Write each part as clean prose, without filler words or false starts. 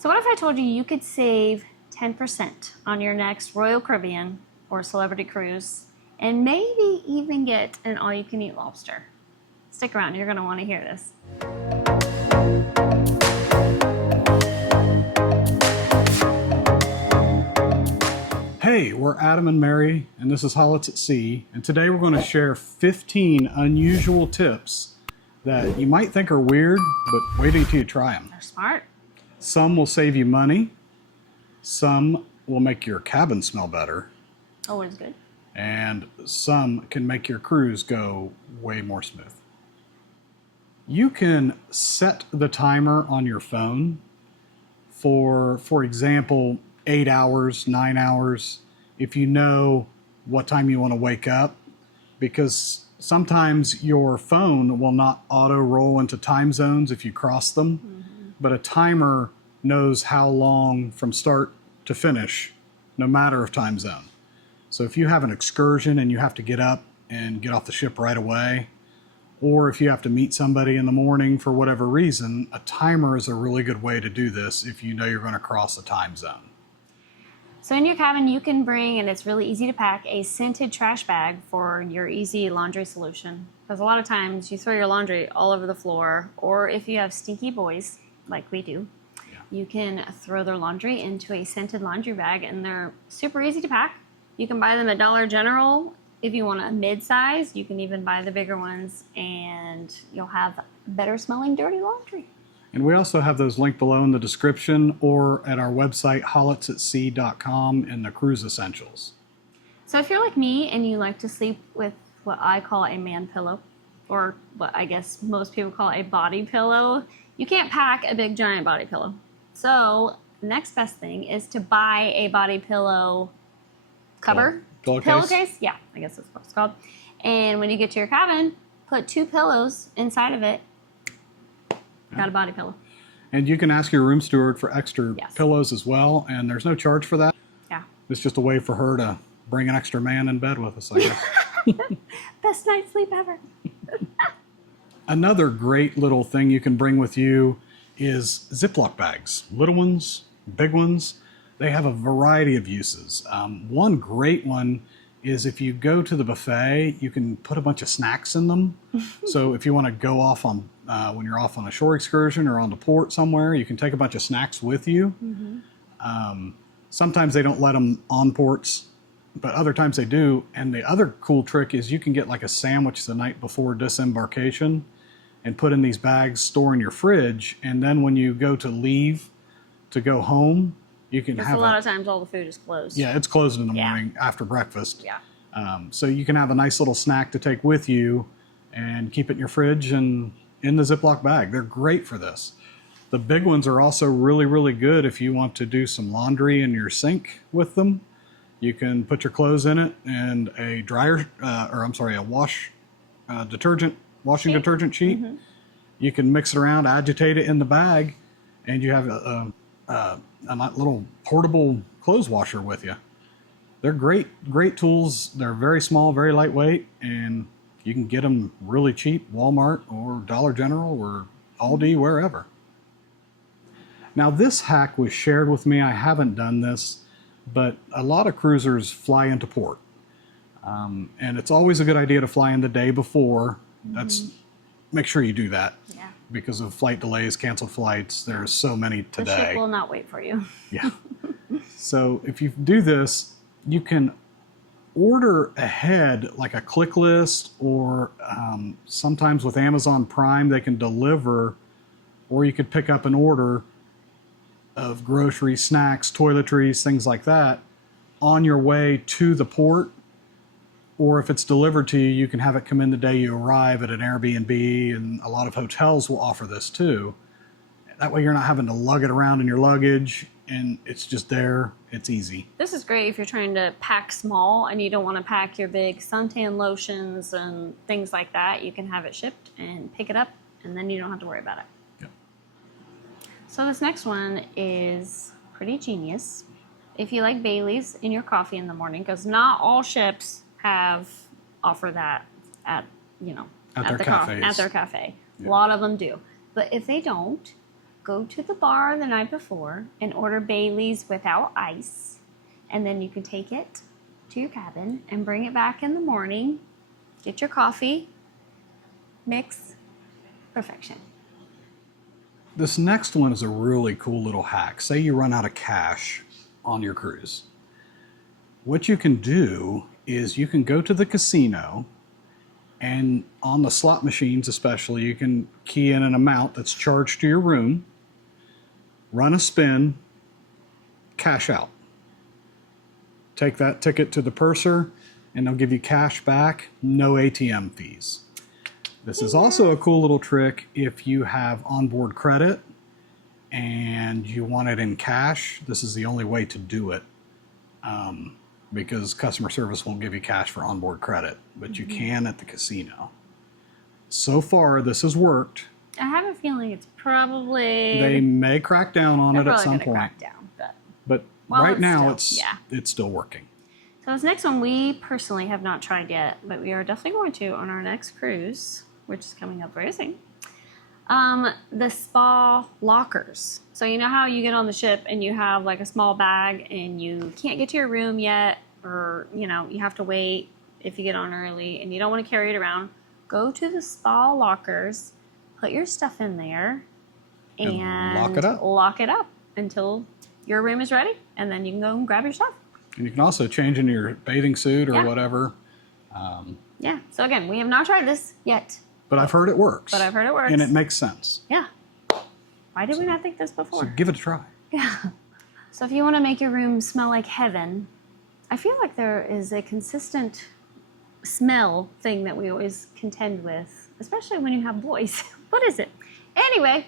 So what if I told you you could save 10% on your next Royal Caribbean or Celebrity Cruise and maybe even get an all-you-can-eat lobster? Stick around, you're going to want to hear this. Hey, we're Adam and Mary, and this is Hollett at Sea, and today we're going to share 15 unusual tips that you might think are weird, but wait until you try them. They're smart. Some will save you money, some will make your cabin smell better, Oh, it's good. and some can make your cruise go way more smooth. You can set the timer on your phone for example, 8 hours, 9 hours, if you know what time you want to wake up, because sometimes your phone will not auto roll into time zones if you cross them, but a timer knows how long from start to finish, no matter of time zone. So if you have an excursion and you have to get up and get off the ship right away, or if you have to meet somebody in the morning for whatever reason, a timer is a really good way to do this if you know you're going to cross a time zone. So in your cabin, you can bring, and it's really easy to pack, a scented trash bag for your easy laundry solution. Because a lot of times you throw your laundry all over the floor, or if you have stinky boys, like we do, you can throw their laundry into a scented laundry bag, and they're super easy to pack. You can buy them at Dollar General. If you want a mid-size, you can even buy the bigger ones, and you'll have better smelling dirty laundry. And we also have those linked below in the description or at our website, hollettsatsea.com, in the Cruise Essentials. So if you're like me and you like to sleep with what I call a man pillow, or what I guess most people call a body pillow, you can't pack a big giant body pillow. So the next best thing is to buy a body pillow cover. Pillowcase? Yeah, I guess that's what it's called. And when you get to your cabin, put 2 pillows inside of it. Got a body pillow. And you can ask your room steward for extra pillows as well, and there's no charge for that. Yeah. It's just a way for her to bring an extra man in bed with us, I guess. Best night's sleep ever. Another great little thing you can bring with you is Ziploc bags. Little ones, big ones. They have a variety of uses. One great one is if you go to the buffet, you can put a bunch of snacks in them. So if you want to go off on, when you're off on a shore excursion or on the port somewhere, you can take a bunch of snacks with you. Sometimes they don't let them on ports, but other times they do. And the other cool trick is you can get like a sandwich the night before disembarkation and put in these bags, store in your fridge. And then when you go to leave to go home, you can have a lot of times all the food is closed. Yeah, it's closed in the morning after breakfast. Yeah. So you can have a nice little snack to take with you and keep it in your fridge and in the Ziploc bag. They're great for this. The big ones are also really, really good if you want to do some laundry in your sink with them. You can put your clothes in it and a washing detergent sheet. You can mix it around, agitate it in the bag, and you have a little portable clothes washer with you. They're great tools. They're very small, very lightweight, and you can get them really cheap, Walmart or Dollar General or Aldi, wherever. Now this hack was shared with me. I haven't done this, but a lot of cruisers fly into port. And it's always a good idea to fly in the day before. Make sure you do that. Yeah. Because of flight delays, canceled flights, there's so many today. The ship will not wait for you. Yeah. So if you do this, you can order ahead like a click list, or sometimes with Amazon Prime they can deliver, or you could pick up an order of groceries, snacks, toiletries, things like that on your way to the port. Or if it's delivered to you, you can have it come in the day you arrive at an Airbnb, and a lot of hotels will offer this too. That way you're not having to lug it around in your luggage, and it's just there. It's easy. This is great if you're trying to pack small and you don't want to pack your big suntan lotions and things like that. You can have it shipped and pick it up, and then you don't have to worry about it. Yep. So this next one is pretty genius. If you like Bailey's in your coffee in the morning, because not all ships offer that at their cafe. A lot of them do. But if they don't, go to the bar the night before and order Bailey's without ice, and then you can take it to your cabin and bring it back in the morning, get your coffee, mix, perfection. This next one is a really cool little hack. Say you run out of cash on your cruise. What you can do is you can go to the casino, and on the slot machines especially, you can key in an amount that's charged to your room, run a spin, cash out. Take that ticket to the purser, and they'll give you cash back, no ATM fees. This is also a cool little trick if you have onboard credit and you want it in cash. This is the only way to do it, because customer service won't give you cash for onboard credit, but you can at the casino. So far, this has worked. I have a feeling it's probably... They may crack down on it at some point. Crack down, but well, right now, still, it's still working. So this next one we personally have not tried yet, but we are definitely going to on our next cruise, which is coming up very soon. The spa lockers. So you know how you get on the ship and you have like a small bag and you can't get to your room yet, or you have to wait if you get on early and you don't want to carry it around. Go to the spa lockers, put your stuff in there, and lock it up until your room is ready, and then you can go and grab your stuff. And you can also change into your bathing suit or whatever. Yeah. So again, we have not tried this yet. But I've heard it works. And it makes sense. Yeah. Why did we not think this before? So give it a try. Yeah. So if you want to make your room smell like heaven, I feel like there is a consistent smell thing that we always contend with, especially when you have boys. What is it? Anyway,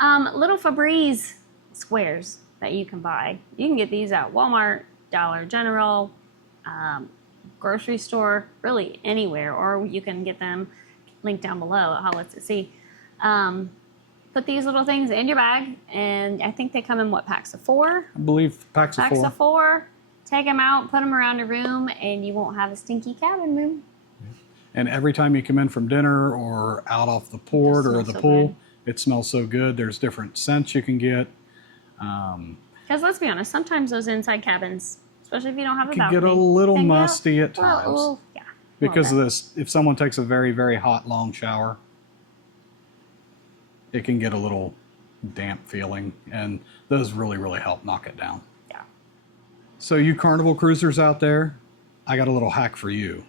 little Febreze squares that you can buy. You can get these at Walmart, Dollar General, grocery store, really anywhere, or you can get them linked down below at Hollett's at Sea. Put these little things in your bag, and I think they come in what, packs of 4? I believe packs of 4. Packs of 4. Take them out, put them around your room, and you won't have a stinky cabin room. And every time you come in from dinner or out off the port or the pool, it smells so good. There's different scents you can get. Because let's be honest, sometimes those inside cabins, especially if you don't have a balcony, balcony, can get a little musty at times. Well, yeah. Because of this, if someone takes a very, very hot, long shower, it can get a little damp feeling, and those really, really help knock it down. Yeah. So you Carnival cruisers out there, I got a little hack for you.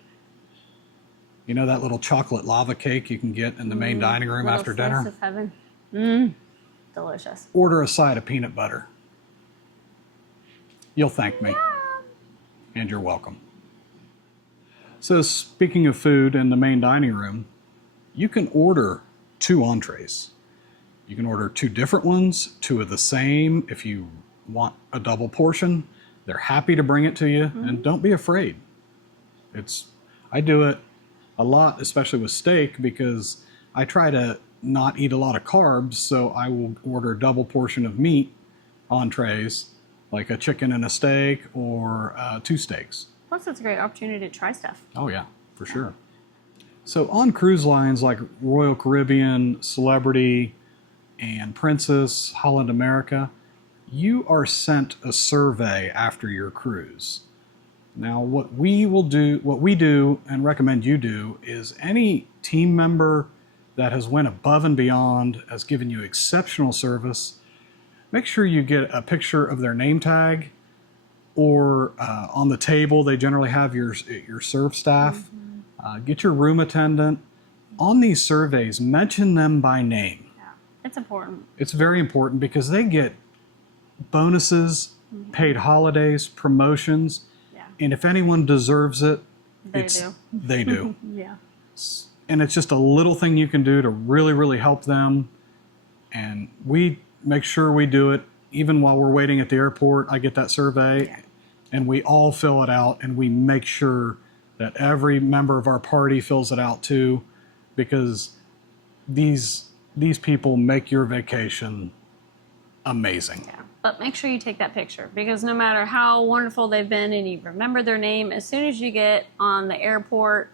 You know that little chocolate lava cake you can get in the main dining room after dinner? Slice of heaven. Delicious. Order a side of peanut butter. You'll thank me. Yeah. And you're welcome. So speaking of food in the main dining room, you can order 2 entrees. You can order 2 different ones, 2 of the same. If you want a double portion, they're happy to bring it to you, and don't be afraid. I do it a lot, especially with steak, because I try to not eat a lot of carbs, so I will order a double portion of meat entrees, like a chicken and a steak or 2 steaks. Plus, it's a great opportunity to try stuff. Oh yeah, for sure. So on cruise lines like Royal Caribbean, Celebrity, and Princess, Holland America, you are sent a survey after your cruise. Now, what we do and recommend you do is any team member that has went above and beyond, has given you exceptional service, make sure you get a picture of their name tag, or on the table, they generally have your serve staff. Get your room attendant. On these surveys, mention them by name. Yeah, it's important. It's very important because they get bonuses, paid holidays, promotions, and if anyone deserves it, they do. Yeah. And it's just a little thing you can do to really, really help them. And we make sure we do it. Even while we're waiting at the airport, I get that survey, and we all fill it out, and we make sure that every member of our party fills it out too, because these people make your vacation amazing. Yeah. But make sure you take that picture, because no matter how wonderful they've been and you remember their name, as soon as you get on the airport,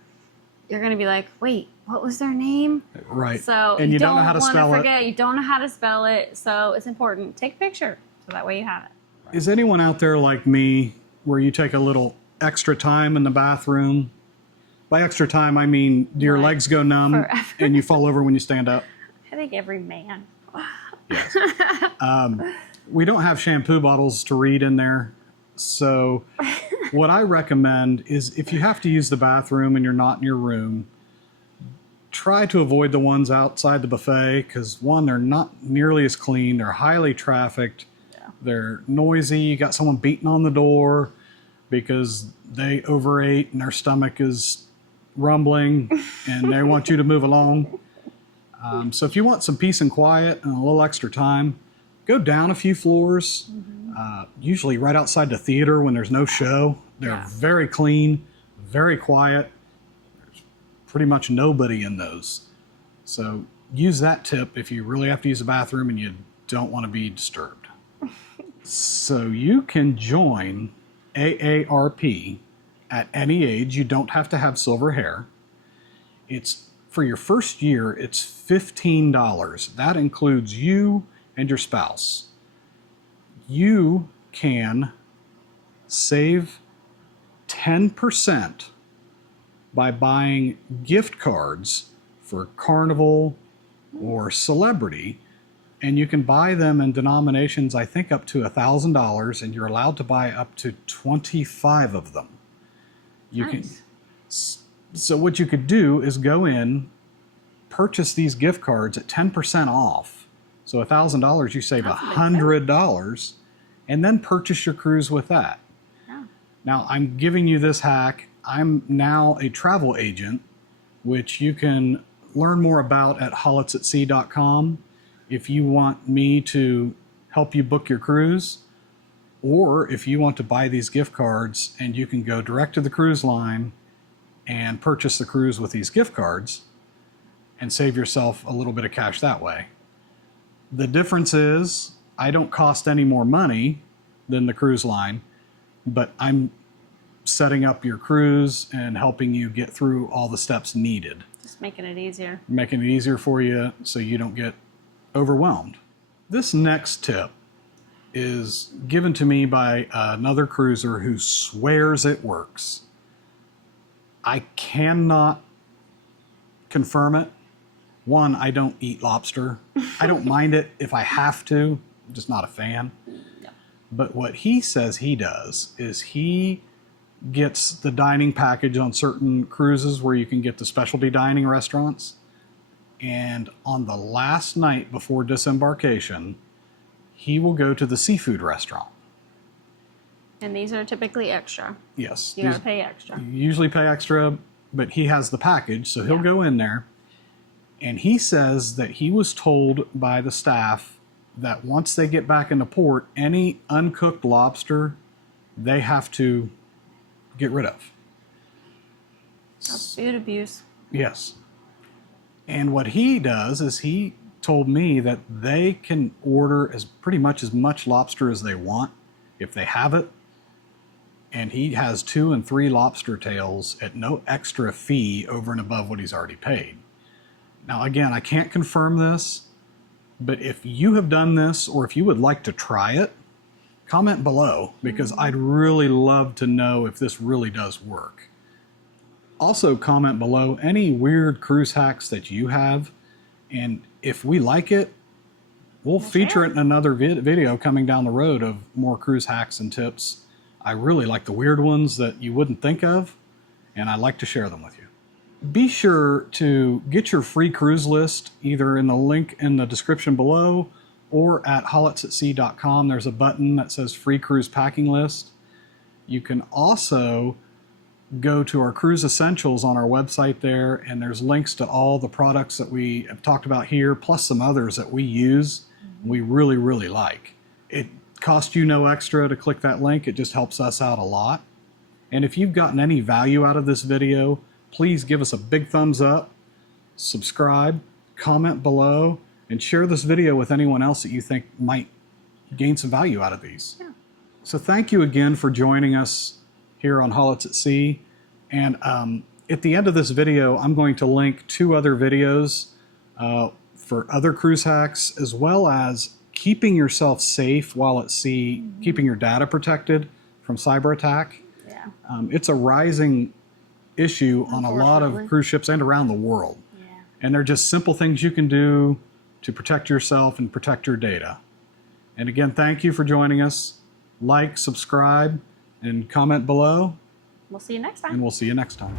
you're going to be like, wait, what was their name? Right. So and you don't know how to spell it. You don't know how to spell it. So it's important. Take a picture so that way you have it. Is anyone out there like me where you take a little extra time in the bathroom? By extra time, I mean, do your legs go numb forever. and you fall over when you stand up? I think every man. Yes. We don't have shampoo bottles to read in there. So what I recommend is if you have to use the bathroom and you're not in your room, try to avoid the ones outside the buffet because, one, they're not nearly as clean. They're highly trafficked. Yeah. They're noisy. You got someone beating on the door because they overate and their stomach is rumbling and they want you to move along. So if you want some peace and quiet and a little extra time, go down a few floors, usually right outside the theater when there's no show. They're very clean, very quiet. There's pretty much nobody in those. So use that tip if you really have to use the bathroom and you don't want to be disturbed. So you can join AARP at any age. You don't have to have silver hair. It's for your first year, it's $15. That includes you and your spouse. You can save 10% by buying gift cards for Carnival or Celebrity, and you can buy them in denominations, I think, up to $1,000, and you're allowed to buy up to 25 of them. You can. So what you could do is go in, purchase these gift cards at 10% off. So $1,000, you save $100, and then purchase your cruise with that. Yeah. Now, I'm giving you this hack. I'm now a travel agent, which you can learn more about at hollettsatsea.com if you want me to help you book your cruise, or if you want to buy these gift cards and you can go direct to the cruise line and purchase the cruise with these gift cards and save yourself a little bit of cash that way. The difference is I don't cost any more money than the cruise line, but I'm setting up your cruise and helping you get through all the steps needed. Just making it easier. Making it easier for you so you don't get overwhelmed. This next tip is given to me by another cruiser who swears it works. I cannot confirm it. One, I don't eat lobster. I don't mind it if I have to. I'm just not a fan. No. But what he says he does is he gets the dining package on certain cruises where you can get the specialty dining restaurants. And on the last night before disembarkation, he will go to the seafood restaurant. And these are typically extra. Yes. You gotta pay extra. You usually pay extra, but he has the package, so he'll go in there. And he says that he was told by the staff that once they get back into port, any uncooked lobster, they have to get rid of. That's food abuse. Yes. And what he does is he told me that they can order pretty much as much lobster as they want if they have it. And he has 2 and 3 lobster tails at no extra fee over and above what he's already paid. Now, again, I can't confirm this, but if you have done this or if you would like to try it, comment below because I'd really love to know if this really does work. Also, comment below any weird cruise hacks that you have, and if we like it, we'll feature it in another video coming down the road of more cruise hacks and tips. I really like the weird ones that you wouldn't think of, and I like to share them with you. Be sure to get your free cruise list either in the link in the description below or at hollettsatsea.com. There's a button that says free cruise packing list. You can also go to our cruise essentials on our website there, and there's links to all the products that we have talked about here, plus some others that we use, we really, really like. It costs you no extra to click that link. It just helps us out a lot. And if you've gotten any value out of this video, please give us a big thumbs up, subscribe, comment below, and share this video with anyone else that you think might gain some value out of these. Yeah. So thank you again for joining us here on Hollett's at Sea. And at the end of this video, I'm going to link 2 other videos for other cruise hacks, as well as keeping yourself safe while at sea, keeping your data protected from cyber attack. Yeah. It's a rising issue on a lot of cruise ships and around the world. Yeah. And they're just simple things you can do to protect yourself and protect your data. And again, thank you for joining us. Like, subscribe, and comment below. We'll see you next time. And we'll see you next time.